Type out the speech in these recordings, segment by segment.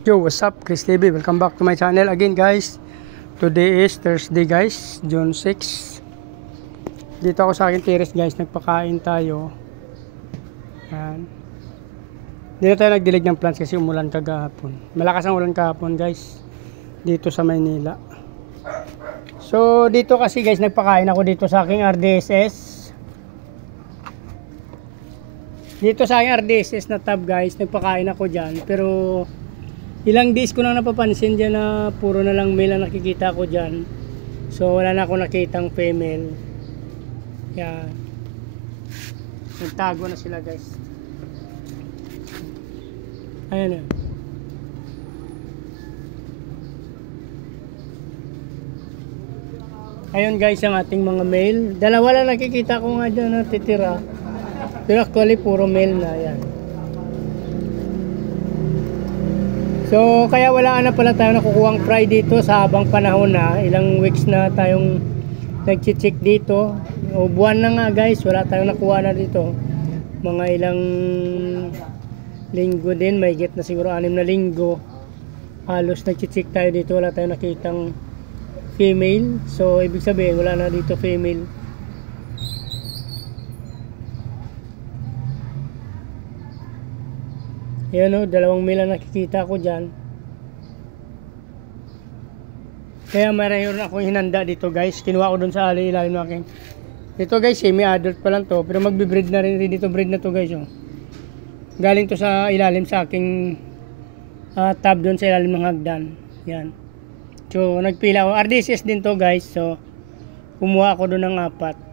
Yo, what's up? Chris TV. Welcome back to my channel again, guys. Today is Thursday, guys, June 6. Dito ako sa akin terrace, guys. Nagpakain tayo. Yan. Dito tayo nagdilig ng plants kasi umulan kagahapon. Malakas ang ulan kahapon, guys. Dito sa Maynila. So, dito kasi, guys, nagpakain ako dito sa aking RDSS. Dito sa aking RDSS na tab, guys, nagpakain ako dyan. Pero ilang days ko nang napapansin dyan na puro na lang male ang nakikita ko dyan. So wala na ako nakitang female. Yan. Nagtago na sila, guys. Ayan na. Ayun, guys, ang ating mga male. Dalawa lang nakikita ko nga dyan na titira. Pero actually puro male na yan. So, kaya wala na pala tayo nakukuhang fry dito sa habang panahon na. Ilang weeks na tayong nag-check dito. O buwan na nga, guys, wala tayong nakuha na dito. Mga ilang linggo din, may get na siguro 6 na linggo. Halos nag-check tayo dito, wala tayong nakitang female. So, ibig sabihin, wala na dito female. Yan o, dalawang male ang nakikita ko dyan. Kaya mayroon akong hinanda dito, guys. Kinuha ko dun sa ilalim ng aking. Ito, guys, semi-adult pa lang to. Pero magbe-breed na rin dito. Breed na to, guys. Oh. Galing to sa ilalim sa aking tab dun sa ilalim ng hagdan. Yan. So, nagpila ako. RDSS din to, guys. So, kumuha ako dun ng 4.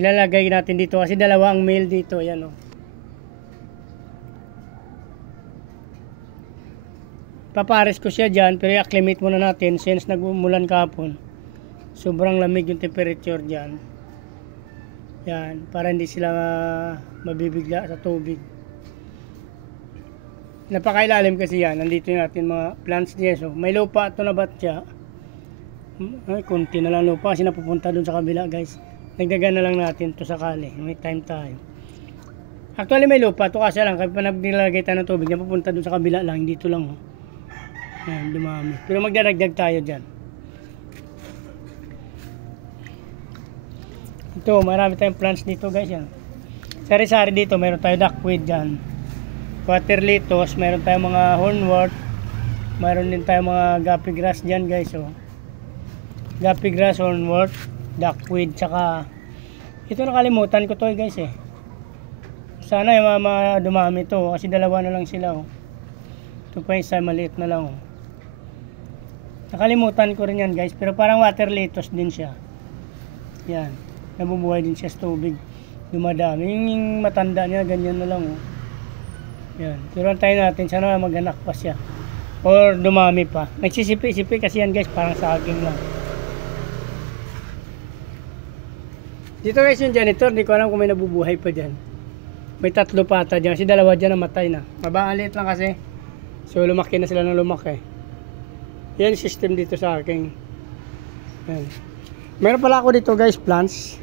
Ilalagay natin dito kasi dalawa ang male dito. Yan o. Papares ko siya dyan pero i-acclimate muna natin since nag-umulan kahapon. Sobrang lamig yung temperature dyan. Yan. Para hindi sila mabibigla sa tubig. Napakailalim kasi yan. Nandito yung natin mga plants niya. So, may lupa ito na batya. Ay, kunti na lang lupa kasi napupunta dun sa kabila, guys. Nagdagan na lang natin to sakali. May time tayo. Actually may lupa to kasi lang. Kapag nilagay tayo ng tubig, napupunta dun sa kabila lang. Dito lang. Ayan, dumami. Pero magdadagdag tayo dyan. Ito, marami tayong plants dito, guys. Yan. Sari-sari dito, meron tayo duckweed dyan. Quaterlitos, meron tayong mga hornwort. Meron din tayong mga guppy grass dyan, guys. Oh. Guppy grass, hornwort, duckweed, tsaka ito nakalimutan ko to, guys. Sana yung dumami to kasi dalawa na lang sila. Oh. Ito pa isa, maliit na lang. Oh. Nakalimutan ko rin yan, guys, pero parang water lettuce din siya. Yan, nabubuhay din siya sa tubig, dumadami. Yung matanda niya ganyan na lang. Oh. Yan, turuan tayo natin, sana maganak pa siya or dumami pa. Nagsisipi-sipi kasi yan, guys, parang sa akin lang. Dito, guys, yung janitor, hindi ko alam kung may nabubuhay pa dyan. May 3 pata dyan kasi 2 dyan namatay na. Mabaliit lang kasi. So lumaki na sila ng lumaki. Yan yung system dito sa akin. Yan. Meron pala ako dito, guys, plants.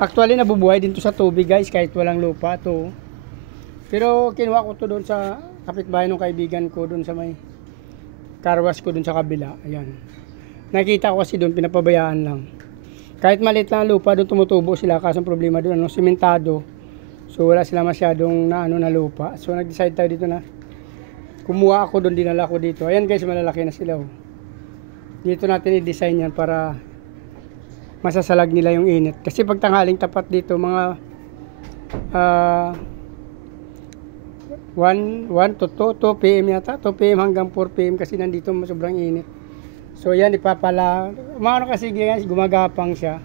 Actually nabubuhay din to sa tubig, guys, kahit walang lupa to. Pero kinuha ko to doon sa kapitbahay ng kaibigan ko, doon sa may carwash ko doon sa kabila. Ayan. Nakita ko kasi doon, pinapabayaan lang. Kahit maliit lang lupa, doon tumutubo sila. Kaso ang problema doon, simentado. So wala sila masyadong na lupa. So nag-decide tayo dito na kumuha ako doon, dinala ko dito. Ayan, guys, malalaki na sila. Oh. Dito natin i-design yan para masasalag nila yung init. Kasi pag tanghaling tapat dito, mga 1 to 2 PM yata. 2 PM hanggang 4 PM kasi nandito sobrang init. So yan, ipapala. Umano kasi, guys, gumagapang siya.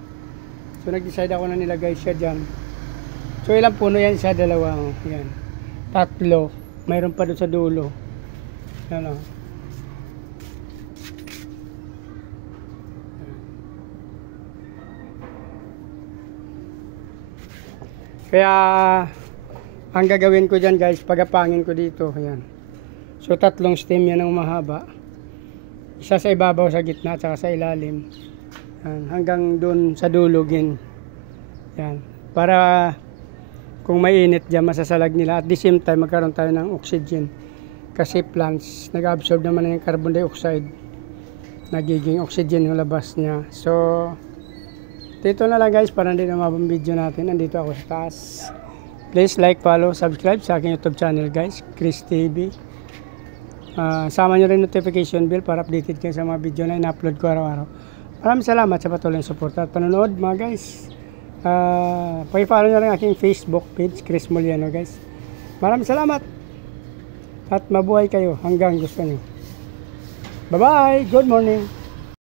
So nag-decide ako na nilagay siya dyan. So ilang puno yan siya? 2. Oh. Yan. 3. Mayroon pa doon sa dulo. Yan, oh. Kaya ang gagawin ko dyan, guys, pagapangin ko dito. Yan. So 3 stem yan ang mahaba. Isa sa ibabaw, sa gitna, at saka sa ilalim. Yan, hanggang doon sa dulogin. Yan. Para kung mainit dyan, masasalag nila. At the same time, magkaroon tayo ng oxygen. Kasi plants, nag-absorb naman ng carbon dioxide. Nagiging oxygen yung labas niya. So, dito na lang guys, para hindi na mabang video natin. Nandito ako sa taas. Please like, follow, subscribe sa aking YouTube channel guys, Chris TV. Sama nyo rin notification bell para updated kayo sa mga video na in-upload ko araw-araw. Maraming salamat sa patuloy na support at panonood mga guys. Paki-follow nyo rin aking Facebook page, Chris Moliano guys. Maraming salamat at mabuhay kayo hanggang gusto nyo. Bye bye, good morning.